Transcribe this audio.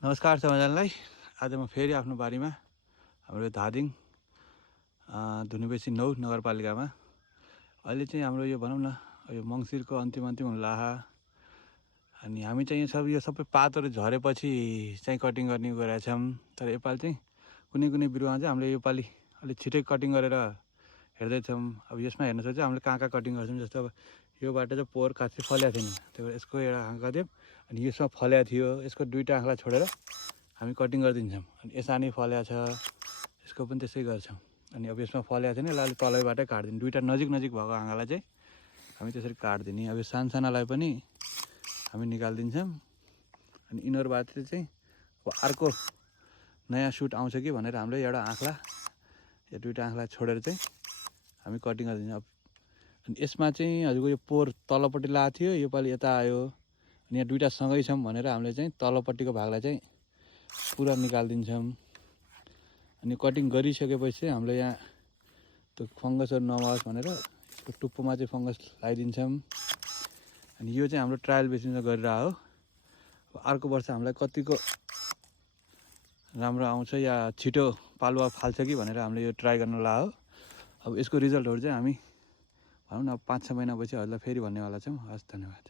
नमस्कार सबैजनालाई। आज म फेरि आफ्नो बारीमा हाम्रो धादिङ धुनुबेसी 9 नगरपालिकामा अहिले चाहिँ हाम्रो यो भनौँ न यो मङ्सिरको अन्तिम हुन लाहा। अनि हामी चाहिँ यो सबै पातहरू झरेपछि चाहिँ कटिङ गर्ने गरेका छौँ। तर योपालि चाहिँ कुनै बिरुवामा चाहिँ हामीले योपालि अलिक छिटै कटिङ गरेर हेर्दैछौँ। अब यसमा हेर्न सक्छ हामीले कहाँ कटिङ गर्छौँ। जस्तो अब यो बाटो चाहिँ पोहोर खासै फलेको थिएन, त्यही भएर यसको एउटा आँखा दियौँ। अनि यसमा फलेको थियो, यसको दुईवटा आँखालाई छोडेर हामी कटिङ गरिदिन्छौँ। अनि यसा नै फलेको छ, यसको पनि त्यसै गर्छौँ। अनि अब यसमा फलेको छैन, यसलाई अलिक तलैबाटै काटिदिने, दुईवटा नजिक भएको आँखालाई चाहिँ हामी त्यसरी काटिदिने। अब यो सानसानालाई पनि हामी निकालिदिन्छौँ। अनि यिनीहरूबाट चाहिँ अब अर्को नयाँ सुट आउँछ कि भनेर हामीले एउटा आँखला या दुईवटा आँखलाई छोडेर चाहिँ हामी कटिङ गरिदिन्छौँ। अनि यसमा चाहिँ हजुरको यो पोहोर तलपट्टि लगाएको थियो, योपालि यता आयो। अनि यहाँ दुईवटा सँगै छौँ भनेर हामीले चाहिँ तलपट्टिको भागलाई चाहिँ पुरा निकालिदिन्छौँ। अनि कटिङ गरिसकेपछि चाहिँ हामीले यहाँ त्यो फङ्गसहरू नआओस् भनेर यसको टुप्पोमा चाहिँ फङ्गस लगाइदिन्छौँ। अनि यो चाहिँ हाम्रो ट्रायल बेसिसमा गरिरहेको हो। अब अर्को वर्ष हामीलाई कतिको राम्रो आउँछ या छिटो पालुवा फाल्छ कि भनेर हामीले यो ट्राई गर्न लाग्यो। अब यसको रिजल्टहरू चाहिँ हामी भनौँ न 5-6 महिनापछि हजुरलाई फेरि भन्नेवाला छौँ। हस्, धन्यवाद।